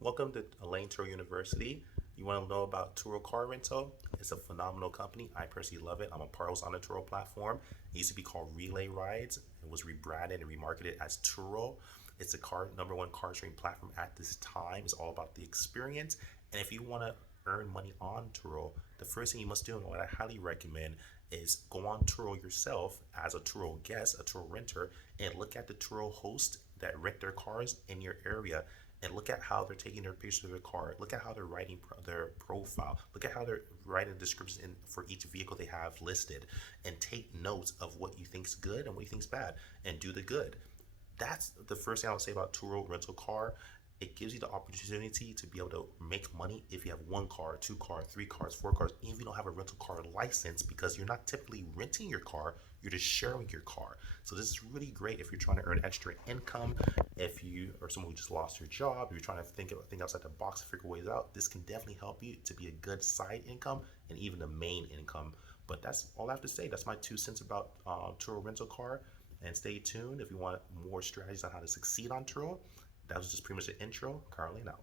Welcome to Layn Tik University. You want to know about Turo Car Rental? It's a phenomenal company. I personally love it. I'm a part on the Turo platform. It used to be called Relay Rides. It was rebranded and remarketed as Turo. It's a number one car sharing platform at this time. It's all about the experience. And if you want to earn money on Turo, the first thing you must do, and what I highly recommend, is go on Turo yourself as a Turo guest, a Turo renter, and look at the Turo hosts that rent their cars in your area and look at how they're taking their pictures of their car. Look at how they're writing their profile. Look at how they're writing the descriptions for each vehicle they have listed, and take notes of what you think's good and what you think's bad, and do the good. That's the first thing I would say about Turo rental car. It gives you the opportunity to be able to make money if you have one car, two cars, three cars, four cars, even if you don't have a rental car license, because you're not typically renting your car, you're just sharing your car. So this is really great if you're trying to earn extra income, if you are someone who just lost your job, if you're trying to think outside the box to figure ways out. This can definitely help you to be a good side income and even a main income. But that's all I have to say. That's my 2 cents about Turo rental car. And stay tuned if you want more strategies on how to succeed on Turo. That was just pretty much the intro. Conrad Layn out.